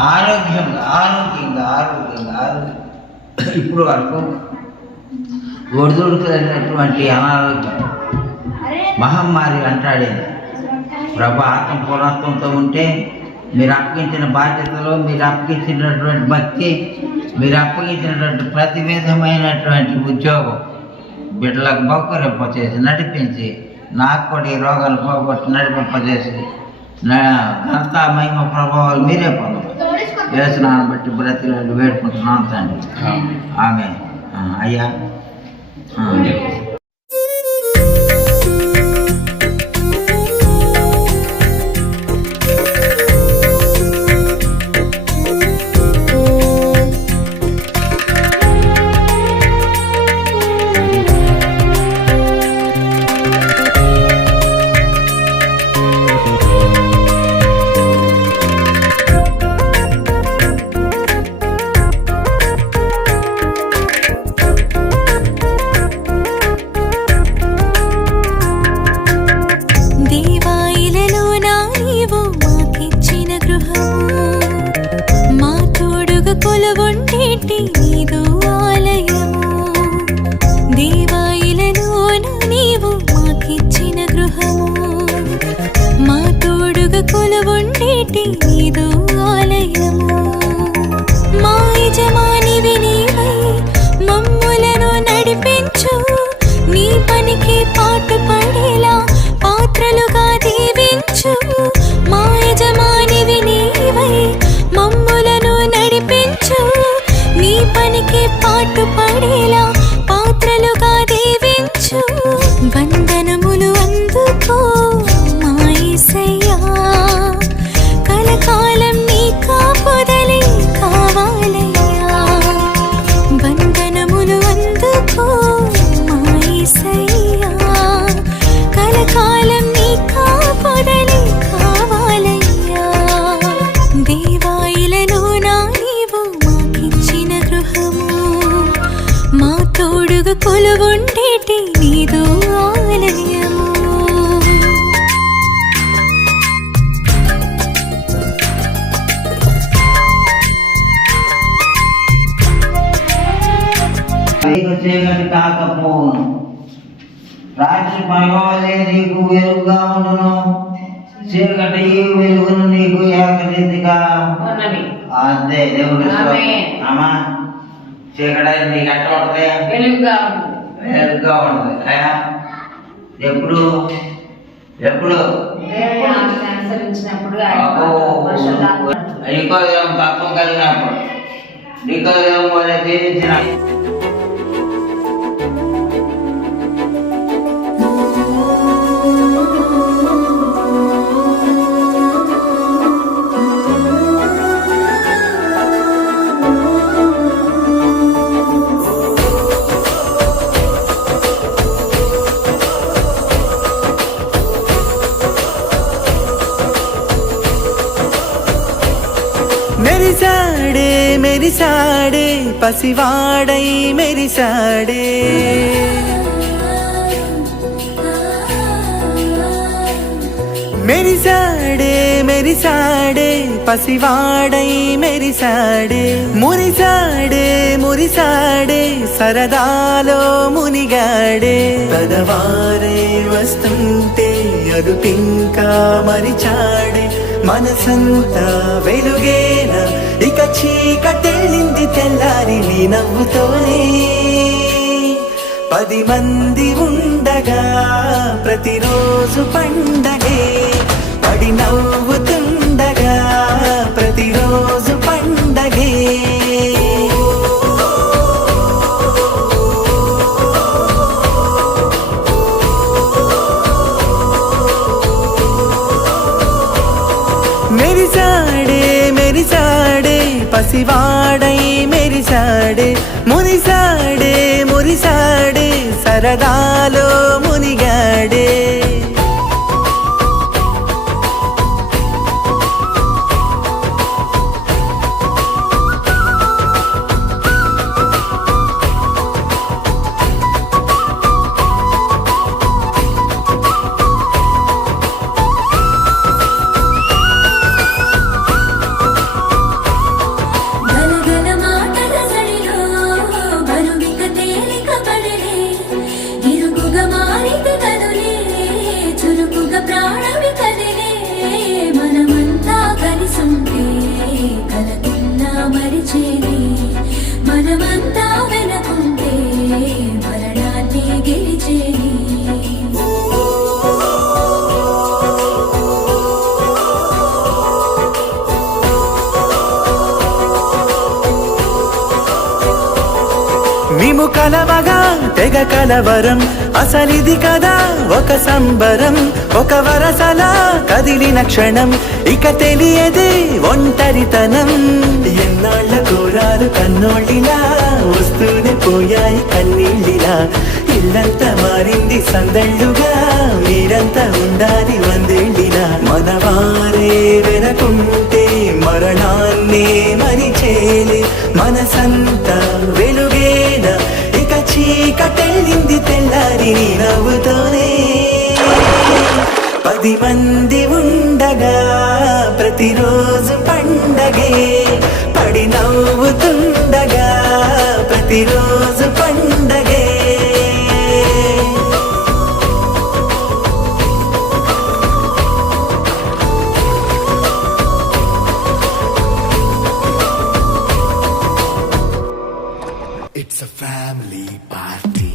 ఆరోగ్యంగా ఆరోగ్యంగా ఆరోగ్యంగా ఆరోగ్యం ఇప్పుడు వరకు ఒడిదుడుకులైనటువంటి అనారోగ్యం మహమ్మారి వెంటాడింది. ప్రభు ఆత్మ పూర్ణత్వంతో ఉంటే మీరు అప్పగించిన బాధ్యతలు, మీరు అప్పగించినటువంటి భక్తి, మీరు అప్పగించినటువంటి ప్రతి విధమైనటువంటి ఉద్యోగం బిడ్డలకు బహుకరింపచేసి నడిపించి, నాకు కూడా ఈ రోగాలు పోగొట్టి నడిపింపజేసి ఘనత మహిమ ప్రభావాలు మీరే పొందారు. వేసనాన్ని బట్టి బ్రతిలాడు వేడుకుంటున్నాను తండ్రి. ఆమె అయ్యా కొలువుండేటి నీదు ఆలయము. చీకటి కాకపోవును, రాత్రి పగలే నీకు వెలుగుగా ఉండును, చీకటి వెలుగును నీకు ఏకరీతిగా. అంతే దేవుడు. అమ్మా చీకటి నీకు ఎట్ట ఉంటుంది? వెలుగుగా ఉంటుంది. ఎప్పుడు ఎప్పుడు నీకోదేవం తత్వం కలిగినప్పుడు, నీకోదేవం వలె జీవించిన మెరిసాడే మెరిసాడే పసివాడై మెరిసాడే, మెరిసాడే మెరిసాడే పసివాడై మెరిసాడే, మురిసాడే మురిసాడే సరదాలో మునిగాడే, పెదవారే వస్తుంటే అదుపింకా మరిచాడే, మనసంతా వెలుగేన ఇక చీకటెళ్ళింది తెల్లారి నీ నవ్వుతోనే. 10 మంది ఉండగా ప్రతిరోజు పండగే, పడి నవ్వుతుండగా ప్రతిరోజు పండగే. మెరిసాడే మెరిసాడే పసివాడై మెరిసాడే, మురిసాడే మురిసాడే సరదాలో మునిగాడే. కలవగా తెగ కలవరం, అసలిది కదా ఒక సంబరం. ఒక వరసలా కదిలిన క్షణం, ఇక తెలియదే ఒంటరితనం. ఎన్నాళ్ళ కోరాలు కన్నోళ్ళిలా, వస్తూనే పోయాయి కన్నీళ్ళిలా. ఇల్లంతా మారింది సందళ్ళుగా, మీరంతా ఉండాలి వందేళ్ళిలా. మనవారే వెనకుంటే మరణాన్నే మరిచేలే, మనసంతా వెలుగేన ఇక చీకటెళ్ళింది తెల్లారి నీ నవ్వుతోనే. 10 మంది ఉండగా ప్రతిరోజు పండగే, పడి నవ్వుతుండగా ప్రతిరోజు పండగే. It's a family party.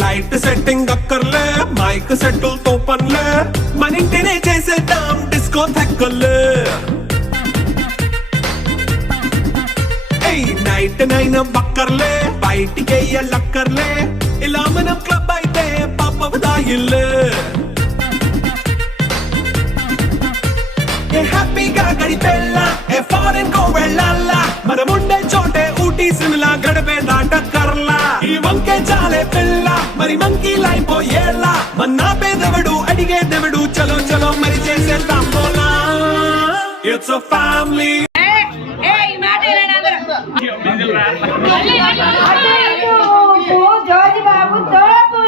Light setting అక్కర్లే, మైక్ సెట్టులతో పనులే, మన ఇంటినే చేసేద్దాం డిస్కో థెక్కలే. నైట్ నైన్ బక్కర్లే, బయటికి ఎల్లక్కర్లే, ఇలా మనం క్లబ్ అయితే పాపదాయిల్లే. హ్యాపీగా గడిపెళ్ళా, ఏ ఫారెన్ కో వెళ్ళాలా, మనం ఉండే చోటే ఊటీ సిమ్లా గడిపే దాటక్కర్లా. ఈ వంకే చాలే పిల్ల, మరి మంకీ లైపోయేలా, మన్నా పేదవడు అడిగేదెవడు, చలో చలో మరి చేసేద్దాం పోలా. It's a family. Joji Babu తోపు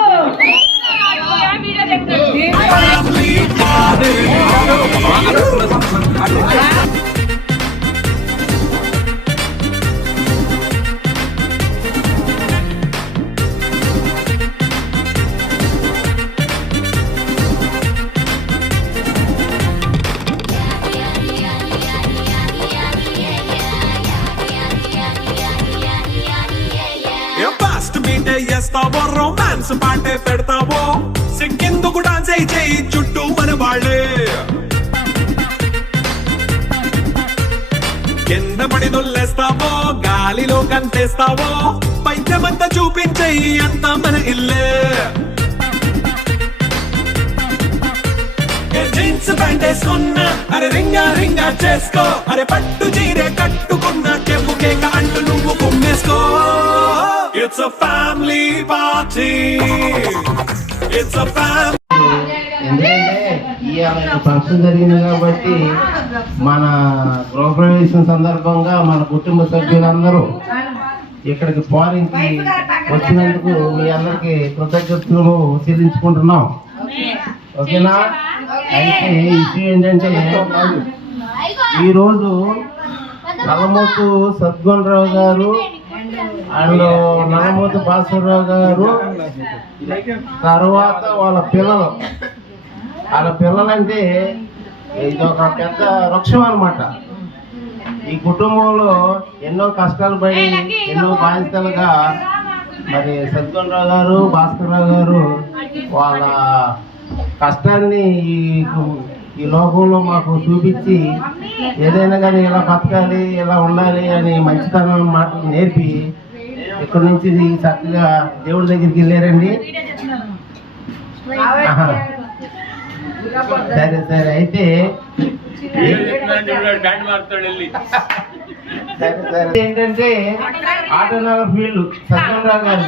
చేస్తావో, రొమాన్స్ పాటే పెడతావో, సిగ్గెందుకు డాన్స్ అయి చేయి చుట్టూ మన వాళ్ళే. కింద పడి దొల్లేస్తావో, గాలిలో కంటేస్తావో, పైద్యమంతా చూపించేయి అంతా మన ఇల్లే. జీన్స్ ప్యాంట్ వేసుకున్నా, అరే రింగా రింగా చేసుకో, అరే పట్టు చీరే కట్టుకున్నా, చెవు కేక అంటూ నువ్వు కుమ్మేసుకో. It's a family party. It's a family. ఎందుకంటే ఇవాళ ఫంక్షన్ జరిగింది కాబట్టి మన గృహప్రవేశం సందర్భంగా మన కుటుంబ సభ్యులందరూ ఇక్కడికి ఫారిన్కి వచ్చినందుకు మీ అందరికి కృతజ్ఞతలు చెల్లించుకుంటున్నాం. ఓకేనా? అయితే విషయం ఏంటంటే ఈరోజు నల్లమోతు సద్గుణరావు గారు అండ్ నల్లమోతు భాస్కరరావు గారు తర్వాత వాళ్ళ పిల్లలంటే ఇది ఒక పెద్ద వృక్షం అన్నమాట. ఈ కుటుంబంలో ఎన్నో కష్టాలు పడి ఎన్నో బాధ్యతలుగా మరి సద్గుణరావు గారు భాస్కరరావు గారు వాళ్ళ కష్టాన్ని ఈ లోకంలో మాకు చూపించి ఏదైనా కానీ ఇలా బతకాలి ఇలా ఉండాలి అని మంచితనం మాటలు నేర్పి ఇక్కడి నుంచి చక్కగా దేవుడి దగ్గరికి వెళ్ళారండి. సరే సరే అయితే సరే ఏంటంటే ఆటోనగర్ ఫీల్డ్ సత్యనరావు గారు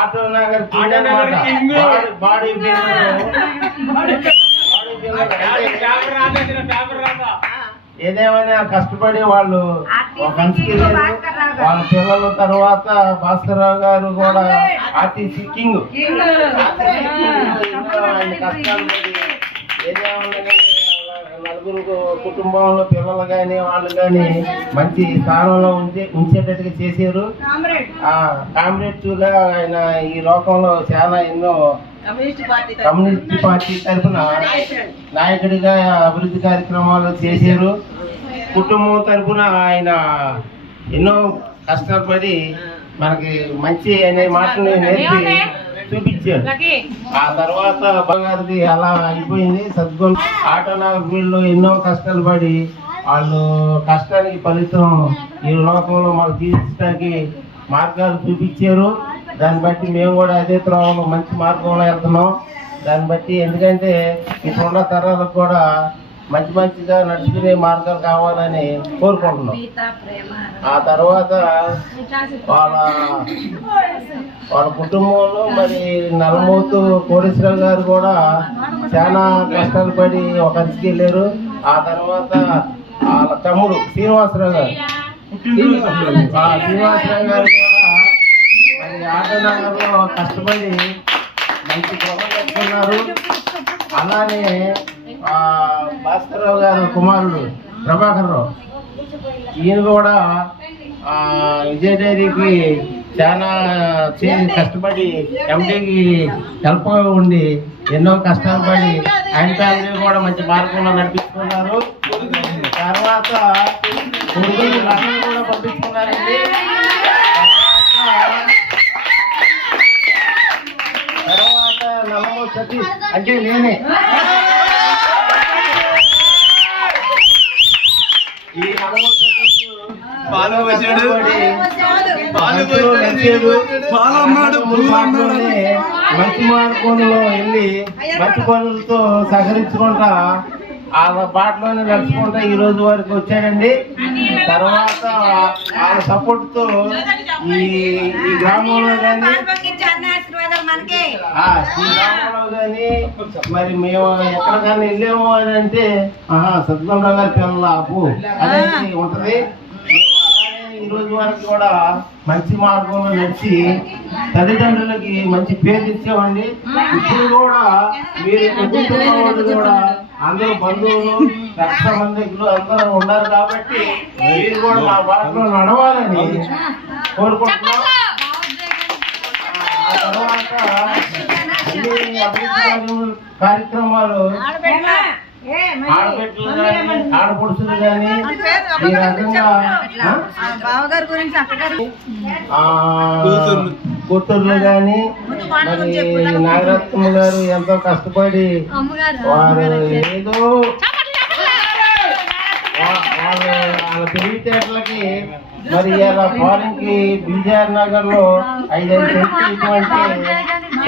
ఆటోనగర్ బాడీ ఏదేమైనా కష్టపడి వాళ్ళు వాళ్ళ పిల్లల తర్వాత భాస్కరరావు గారు కూడా ఆర్టీసీ కింగ్. ఆయన కష్టాలు పడి ఏదేమైనా నలుగురు కుటుంబంలో పిల్లలు కానీ వాళ్ళు కానీ మంచి స్థానంలో ఉంచేటట్టుగా చేశారు. కామ్రేడ్గా ఆయన ఈ లోకంలో చాలా ఎన్నో కమ్యూనిస్ట్ పార్టీ తరఫున నాయకుడిగా అభివృద్ధి కార్యక్రమాలు చేశారు. కుటుంబం తరఫున ఆయన ఎన్నో కష్టపడి మనకి మంచి అనే మాటని నేర్పి చూపించాడు. ఆ తర్వాత బంగారుది అలా అయిపోయింది. సద్గుణ ఆటో ఫీల్డ్లో ఎన్నో కష్టాలు పడి వాళ్ళు కష్టానికి ఫలితం ఈ లోకంలో మాకు జీవించడానికి మార్గాలు చూపించారు. దాన్ని బట్టి మేము కూడా అదే త్రోవలో మంచి మార్గంలో వెళ్తున్నాం. దాన్ని బట్టి ఎందుకంటే ఇప్పుడున్న తరాలకు కూడా మంచి మంచిగా నడుచుకునే మార్గాలు కావాలని కోరుకుంటున్నాం. ఆ తర్వాత వాళ్ళ కుటుంబంలో మరి నల్లమూతు కోటేశ్వరరావు గారు కూడా చాలా కష్టాలు పడి ఒక అతికి వెళ్ళారు. ఆ తర్వాత వాళ్ళ తమ్ముడు శ్రీనివాసరావు గారు కూడా మరి ఆటోనగర్లో కష్టపడి మంచి గృహం కట్టుకున్నారు. అలానే భాస్కర్రావు గారు కుమారుడు ప్రభాకర్ రావు ఈయన కూడా విజయ డైరీకి చాలా కష్టపడి ఎండీకి హెల్ప్ ఉండి ఎన్నో కష్టాలు పడి ఆయన ఫ్యామిలీ కూడా మంచి మార్గంలో నడిపించుకున్నారు. తర్వాత లండన్ కూడా పంపించుకున్నారండి. తర్వాత నల్లమో సతీష్ అంటే నేనే ఈ నల్లమో సతీష్ మంచి మార్గంలో వెళ్ళి మంచి పనులతో సహకరించుకుంటా వాళ్ళ బాటలోనే నడుచుకుంటా ఈ రోజు వరకు వచ్చాడండి. తర్వాత వాళ్ళ సపోర్ట్ తో ఈ గ్రామంలో కానీ మరి మేము ఎక్కడికైనా వెళ్ళాము అని అంటే సద్గుణరావు గారి పిల్లల అప్పు అనేది ఉంటది. ఈ రోజు వరకు కూడా మంచి మార్గంలో నడిచి తల్లిదండ్రులకి మంచి పేరు ఇచ్చామండి. ఇప్పుడు కూడా మీరు వాళ్ళు కూడా అందరూ బంధువులు రక్త సంబంధికులు అందరూ ఉన్నారు కాబట్టి మీరు కూడా మా బాటలో నడవాలని కోరుకుంటున్నాం. ఆ తర్వాత అన్ని అభివృద్ధి కార్యక్రమాలు ఆడబిడ్డలు కానీ ఆడపడుచులు కానీ ఈ రకంగా కూతుర్లు కానీ మరి నాగరత్న గారు ఎంతో కష్టపడి వారు ఏదో వాళ్ళ తెలివితేటలకి మరి ఇలా ఫారెన్ కి బీజార్ నగర్ లో 5 సెంట్లు ఇటువంటి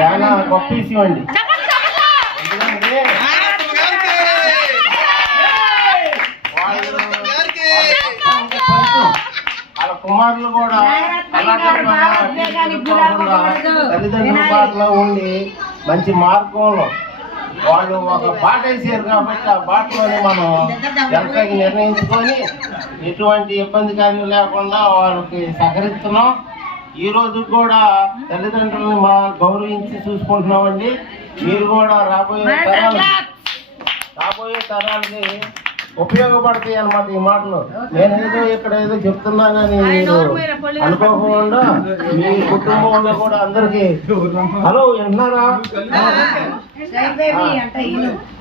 చాలా గొప్ప విషయం అండి. ఎందుకంటే వాళ్ళ కుమారులు కూడా తల్లిదండ్రుల బాటలో ఉండి మంచి మార్గంలో వాళ్ళు ఒక బాట వేసారు కాబట్టి ఆ బాటలోనే మనం ఎంతకి నిర్ణయించుకొని ఎటువంటి ఇబ్బందికార్యం లేకుండా వాళ్ళకి సహకరిస్తున్నాం. ఈ రోజు కూడా తల్లిదండ్రులను మా గౌరవించి చూసుకుంటున్నామండి. మీరు కూడా రాబోయే తరాలకి ఉపయోగపడతాయి అన్నమాట ఈ మాటలు. నేనేదో ఇక్కడ ఏదో చెప్తున్నానని మీరు అనుకోకుండా మీ కుటుంబంలో కూడా అందరికి హలో విన్నారా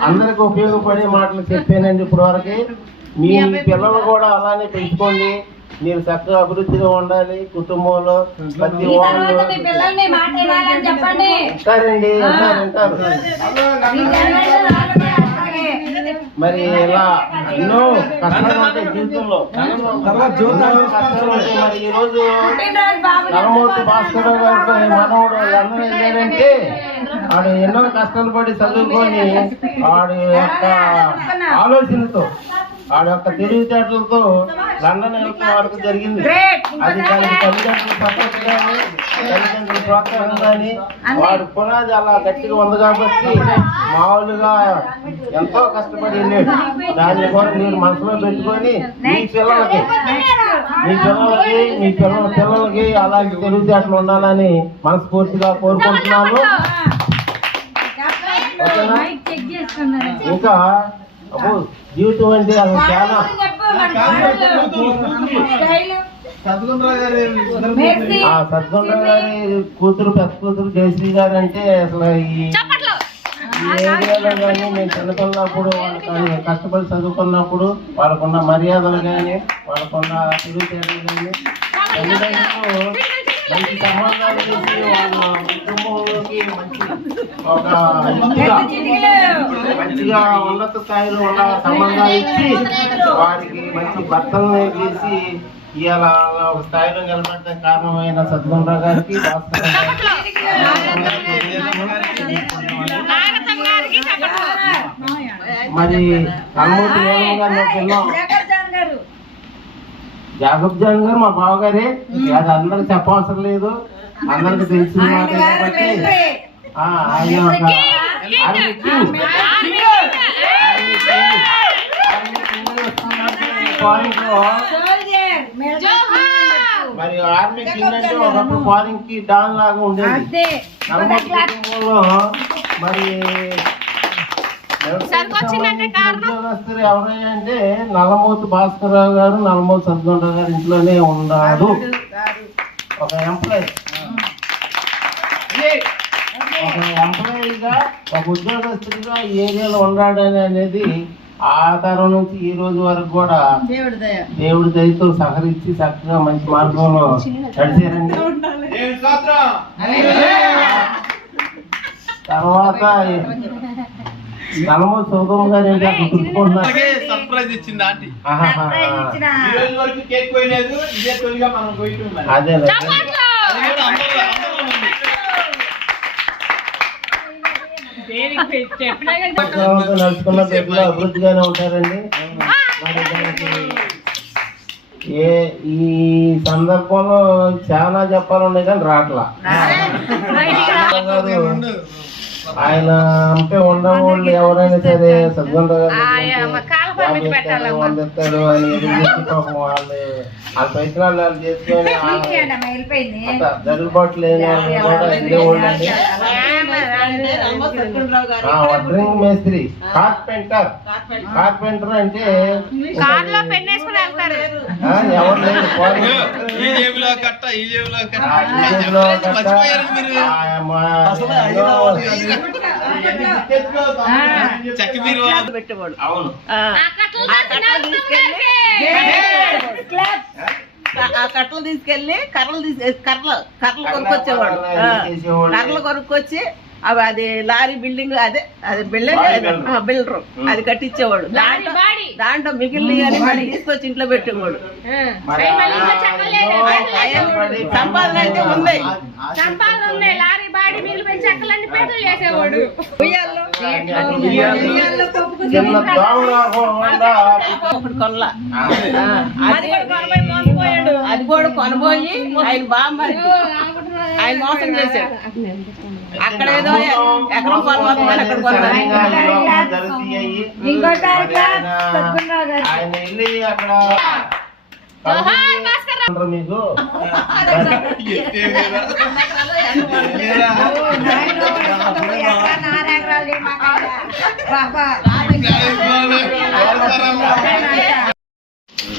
అందరికి ఉపయోగపడే మాటలు చెప్పానండి ఇప్పటి వరకు. మీ పిల్లలు కూడా అలానే పెంచుకోండి. మీరు చక్కగా అభివృద్ధిగా ఉండాలి కుటుంబంలో. ప్రతి వాళ్ళు ఉంటారండి ఉంటారు. మరి ఇలా ఎన్నో కష్టాలు ఉంటాయి జీవితంలో. కష్టాలు ఉంటాయి. మరి ఈ రోజు నల్లమూర్తి భాస్కర్ గారితో మనవుడు అందరూ వెళ్ళారంటే వాడు ఎన్నో కష్టాలు పడి చదువుకొని వాడి యొక్క ఆలోచనతో వాడి యొక్క తెలివితేటలతో లండన్ వెళ్తున్న వాడికి జరిగింది. అది దానికి తల్లిదండ్రులు సపోర్ట్ కానీ తల్లిదండ్రుల ప్రోత్సాహం కానీ వాడు పునాది అలా గట్టిగా ఉంది కాబట్టి మామూలుగా ఎంతో కష్టపడి వెళ్ళాడు. దాన్ని కూడా మీరు మనసులో పెట్టుకొని మీ పిల్లలకి పిల్లలకి అలాంటి తెలివితేటలు ఉండాలని మనస్ఫూర్తిగా కోరుకుంటున్నాను. ఇంకా అబ్బో జీవితం అంటే అది చాలా సద్గుణరావు గారి కూతురు పెద్ద కూతురు జయశ్రీ గారు అంటే అసలు ఈ ఏరియాలో కానీ మేము చిన్నపిల్లప్పుడు వాళ్ళకి కష్టపడి చదువుకున్నప్పుడు వాళ్ళకున్న మర్యాదలు కానీ వాళ్ళకున్న తెలివితేటలు కానీ తల్లిదండ్రులు మంచి సంబంధాలు చేసి వాళ్ళ కుటుంబంలోకి ఒక మంచిగా ఉన్నత స్థాయిలో ఉన్న సంబంధాలు ఇచ్చి వారికి మంచి భర్తలను చేసి ఇవాళ ఒక స్థాయిలో నిలబడటం కారణమైన సద్గుణరావు గారికి మరి కల్మూటి వేణు గారు జాగబ్ జాన్ గారు మా బావగారే. అది అందరికి చెప్పవసరం లేదు, అందరికి తెలిసిన మాట కాబట్టి ఆయన ఒక మరి ఆర్మీ కింగ్ అంటే ఒకప్పుడు ఫారిన్ కి డాన్ లాగా ఉండేది. కల్మూటి కుటుంబంలో మరి ఉద్యోగస్తులు ఎవరైనా అంటే నల్లమూతి భాస్కరరావు గారు, నల్లమూతి సద్గుణరావు గారు ఇంట్లోనే ఉన్నాడు. ఒక ఎంప్లాయీగా ఒక ఉద్యోగస్తుడిగా ఈ ఏరియాలో ఉన్నాడు అనేది ఆ తరం నుంచి ఈ రోజు వరకు కూడా దేవుడి దయతో సహరించి చక్కగా మంచి మార్గంలో నడిచారండి. తర్వాత నలమూతి సోదమ్మ గారు ఏంటి అక్కడ గుర్తుకుంటున్నారు. అదే నడుచుకున్న బిడ్డలు అభివృద్ధిగానే ఉంటారండి. మరి దానికి ఈ సందర్భంలో చాలా చెప్పాలన్నాయి కానీ రాట్లా. ఆయన అంటే ఉండవాళ్ళు ఎవరైనా సరే సద్గుణరావు గారు వందిస్తాడు అని ఎదురు పాపం వాళ్ళు వాళ్ళ ప్రయత్నాలు వాళ్ళు చేసుకొని జరుగుబాటు లేని కూడా ఉండేవాళ్ళు అండి. వడ్రింగ్ మేస్త్రి, కార్పెంటర్ అంటే ఎవరు లేదు. ఆ కట్టలు తీసుకెళ్లి కర్రలు కొనుక్కొచ్చేవాడు. కర్రలు కొనుక్కొచ్చి అవి అది లారీ బిల్డింగ్ అదే అది బిల్డర్ అది కట్టించేవాడు. దాంట్లో మిగిలిన మళ్ళీ తీసుకొచ్చి ఇంట్లో పెట్టేవాడు. సంపాదన అయితే ఉంది. లారీ బాడీ మిగిలి పెట్టి చెక్కలన్నీ పెద్దలు చేసేవాడు. అది కూడా కొనబోయి ఆయన బాగా ఆయన మోసం చేశాడు. అక్కడ ఏదో ఎక్కడ కొనబోతున్నారు అక్కడ కొన్నారు. మీకు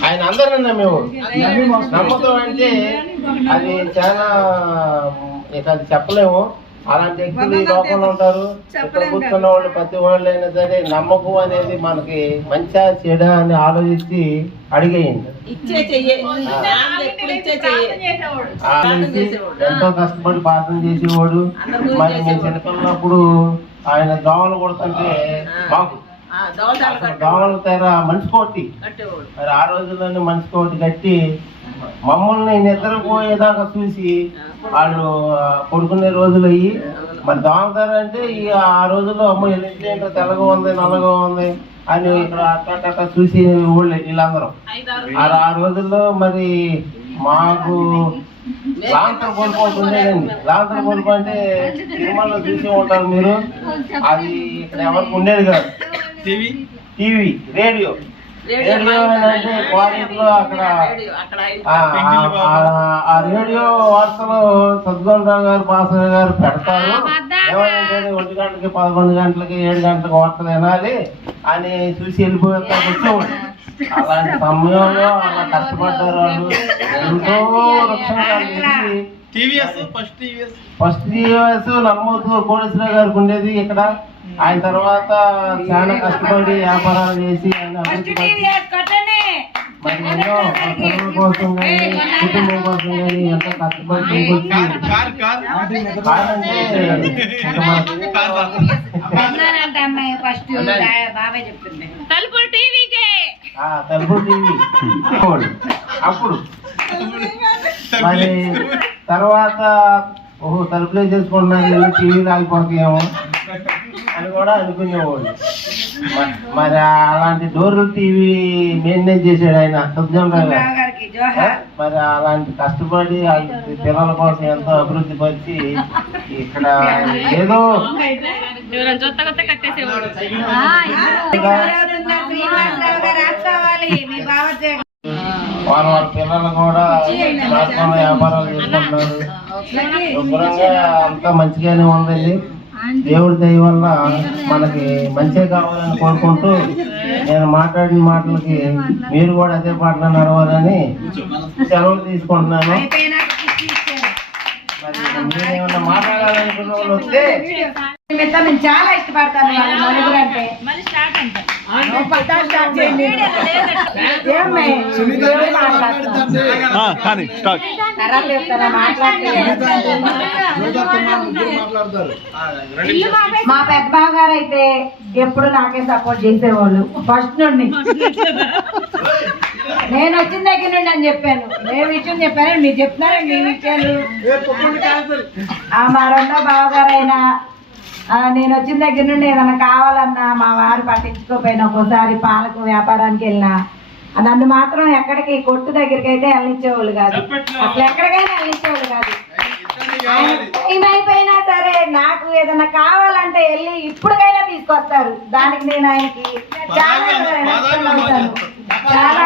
ఆయన అందరన్నా మేము నమ్మకం అంటే అది చాలా ఇక అది చెప్పలేము. అలాంటి వ్యక్తులు ఈ లోకంలో ఉంటారు. ఇక్కడ కూర్చున్న వాళ్ళు ప్రతి వాళ్ళు అయినా సరే నమ్మకం అనేది మనకి మంచిగా చెడ అని ఆలోచించి అడిగేయండి. ఎంతో కష్టపడి ప్రార్థన చేసేవాడు. మరి మేము చిన్నపిల్లప్పుడు ఆయన దోమలు కొడుతుంటే మాకు దోమలు తెర మనిషి కోటి మరి ఆ రోజుల్లోనే మనిషి కోటి కట్టి మమ్మల్ని నిద్రపోయేదాకా చూసి వాళ్ళు పడుకునే రోజులు అయ్యి మరి దోమతెర అంటే ఆ రోజుల్లో అమ్మ ఏంటో తెల్లగా ఉంది నల్లగా ఉంది అని ఇక్కడ అట్లా చూసి ఊళ్ళో వీళ్ళందరూ ఆ రోజుల్లో మరి మాకు లాంతర్ కొనుక్కోవచ్చు ఉండేదండి. లాంతర్ కొనుక్కో అంటే సినిమాల్లో చూసి ఉంటారు మీరు. అది ఇక్కడ ఎవరికి ఉండేది కాదు. టీవీ రేడియో అంటే క్వాలిటీలో అక్కడ ఆ రేడియో వార్తలు సద్గుణరావు గారు భాస్కర్ గారు పెడతారు. ఏమంటే 1 గంటలకి 11 గంటలకి 7 గంటలకు వార్తలు వినాలి అని చూసి వెళ్ళిపోయేంత వచ్చేవాడు. అలాంటి సమయంలో అలా కష్టపడ్డారు వాళ్ళు. ఎంతో రక్షణ ఫస్ట్ టీవీఎస్ నమ్మూతు కోటేశ్వరరావు గారికి ఉండేది ఇక్కడ. ఆయన తర్వాత చాలా కష్టపడి వ్యాపారాలు చేసి ఆయన మరి ఎన్నో పిల్లల కోసం కానీ కుటుంబం కోసం కానీ ఎంతో కష్టపడి తీసుకొచ్చి కాదంటే తలుపులు టీవీకే తలుపు టీవీ అప్పుడు మరి తర్వాత ఓహో తలుపులే చేసుకుంటున్నారు టీవీలు ఆగిపోతాయేమో అని కూడా అనుకునేవాళ్ళు. మరి అలాంటి డోర్లు టీవీ మెయింటైన్ చేసాడు ఆయన సత్యనారాయణ గారు. మరి అలాంటి కష్టపడి పిల్లల కోసం ఎంతో అభివృద్ధి పరిచి ఇక్కడ ఏదో వాళ్ళ పిల్లలు కూడా వ్యాపారాలు చేసుకుంటున్నారు. శుభ్రంగా అంతా మంచిగానే ఉందండి. దేవుడి దయ వల్ల మనకి మంచిగా కావాలని కోరుకుంటూ నేను మాట్లాడిన మాటలకి మీరు కూడా అదే పాటలు నడవాలని సెలవు తీసుకుంటున్నాను. మరి మీరేమన్నా మాట్లాడాలనుకున్న వాళ్ళు వస్తే నేను చాలా ఇష్టపడతాను నలుగురు అంటే మా పెద్ద బాగారు అయితే ఎప్పుడు నాకే సపోర్ట్ చేసేవాళ్ళు ఫస్ట్ నుండి. నేను వచ్చిన దగ్గర నుండి అని చెప్పాను, ఏ విషయం చెప్పాను మీరు చెప్తున్నారండి ఈ విషయాలు. మా రెండో బావగారు అయినా నేను వచ్చిన దగ్గర నుండి ఏదైనా కావాలన్నా మా వారు పట్టించుకోపోయినా ఒక్కోసారి పాలకు వ్యాపారానికి వెళ్ళినా నన్ను మాత్రం ఎక్కడికి కొట్టు దగ్గరికి అయితే వెళ్ళనిచ్చేవాళ్ళు కాదు, అసలు ఎక్కడికైనా వెళ్ళనిచ్చేవాళ్ళు కాదు. ఏమైపోయినా సరే నాకు ఏదైనా కావాలంటే వెళ్ళి ఇప్పటికైనా తీసుకొస్తారు. దానికి నేను ఆయనకి చాలా అవుతాను. చాలా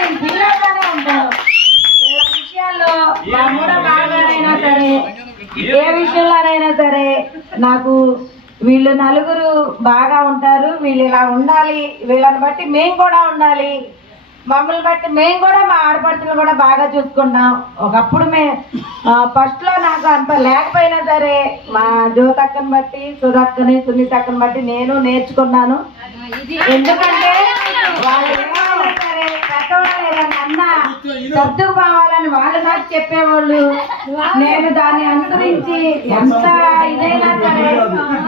నేను ఫీల్ అవుతానే ఉంటాను. ఇలా విషయాల్లో మా మూడో బాగానైనా సరే ఏ విషయంలోనైనా సరే నాకు వీళ్ళు నలుగురు బాగా ఉంటారు. వీళ్ళు ఇలా ఉండాలి, వీళ్ళని బట్టి మేము కూడా ఉండాలి, మమ్మల్ని బట్టి మేము కూడా మా ఆడపడుచులు కూడా బాగా చూసుకున్నాం. ఒకప్పుడు ఫస్ట్ లో నాకు అంత లేకపోయినా సరే మా జ్యోతక్కని బట్టి సుధక్కని సునీతక్కని బట్టి నేను నేర్చుకున్నాను. ఎందుకంటే వాళ్ళు ఏమైనా సరే పెద్దవాళ్ళు ఏదన్నా అన్నా సర్దుకుపోవాలని వాళ్ళు నాకు చెప్పేవాళ్ళు. నేను దాన్ని అనుసరించి ఎంత ఇదైనా సరే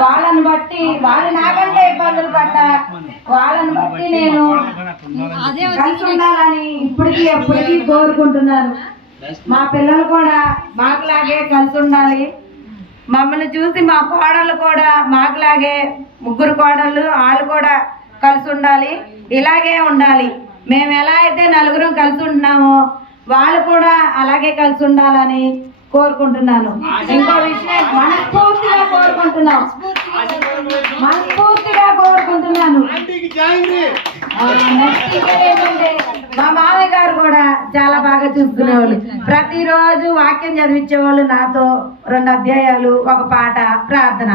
వాళ్ళని బట్టి వాళ్ళు నాకంటే ఇబ్బందులు పడ్డా వాళ్ళని బట్టి నేను కలిసి ఉండాలని ఇప్పటికీ ఎప్పటికీ కోరుకుంటున్నాను. మా పిల్లలు కూడా మాకులాగే కలిసి ఉండాలి. మమ్మల్ని చూసి మా కోడళ్ళు కూడా మాకులాగే ముగ్గురు కోడళ్ళు వాళ్ళు కూడా కలిసి ఉండాలి, ఇలాగే ఉండాలి. మేము ఎలా అయితే నలుగురం కలిసి ఉంటున్నామో వాళ్ళు కూడా అలాగే కలిసి ఉండాలని కోరుకుంటున్నాను. ఇంకో విషయం మనస్ఫూర్తిగా కోరుకుంటున్నాను. మా మామయ్య గారు కూడా చాలా బాగా చూసుకునేవాళ్ళు. ప్రతిరోజు వాక్యం చదివించేవాళ్ళు నాతో 2 అధ్యాయాలు, ఒక పాట, ప్రార్థన.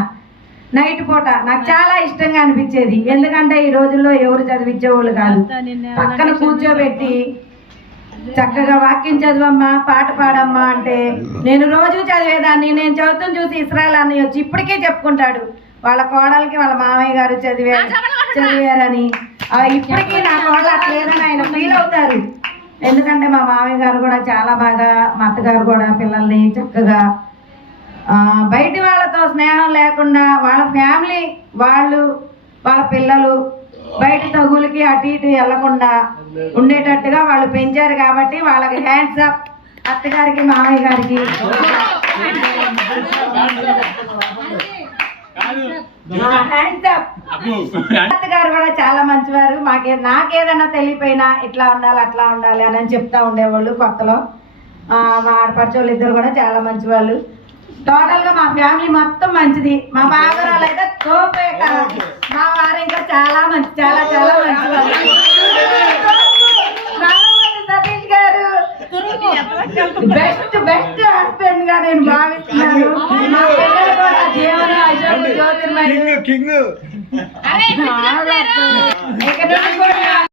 నైట్ పూట నాకు చాలా ఇష్టంగా అనిపించేది. ఎందుకంటే ఈ రోజుల్లో ఎవరు చదివించేవాళ్ళు కాదు. పక్కన కూర్చోబెట్టి చక్కగా వాక్యం చదివమ్మా, పాట పాడమ్మా అంటే నేను రోజు చదివేదాన్ని. నేను చదువుతూ చూసి ఇస్రాయల్ అన్నయ్య వచ్చి ఇప్పటికే చెప్పుకుంటాడు వాళ్ళ కోడలికి వాళ్ళ మామయ్య గారు చదివారని. ఇప్పటికీ నా కోడలు అట్లేదని ఆయన ఫీల్ అవుతారు. ఎందుకంటే మా మామయ్య గారు కూడా చాలా బాగా, మా అత్తగారు కూడా పిల్లల్ని చక్కగా బయటి వాళ్ళతో స్నేహం లేకుండా వాళ్ళ ఫ్యామిలీ వాళ్ళు వాళ్ళ పిల్లలు బయట తగులకి అటు ఇటు వెళ్లకుండా ఉండేటట్టుగా వాళ్ళు పెంచారు. కాబట్టి వాళ్ళకి హ్యాండ్స్ అప్ అత్తగారికి మామయ్య గారికి. అత్తగారు కూడా చాలా మంచివారు. నాకేదన్నా తెలియపోయినా ఇట్లా ఉండాలి అట్లా ఉండాలి అని చెప్తా ఉండేవాళ్ళు. కొత్తలో మా ఆడపడుచోళ్ళు ఇద్దరు కూడా చాలా మంచివాళ్ళు. టోటల్ గా మా ఫ్యామిలీ మొత్తం మంచిది. మా బావరాలు అయితే తోపే కాదు, మా వారు ఇంకా చాలా మంచి, చాలా చాలా మంచివాళ్ళు. సతీష్ గారు బెస్ట్ హస్బెండ్ గా నేను భావిస్తున్నాను. మా పిల్లలు కూడా జీవన అశోక్ జ్యోతిర్మయి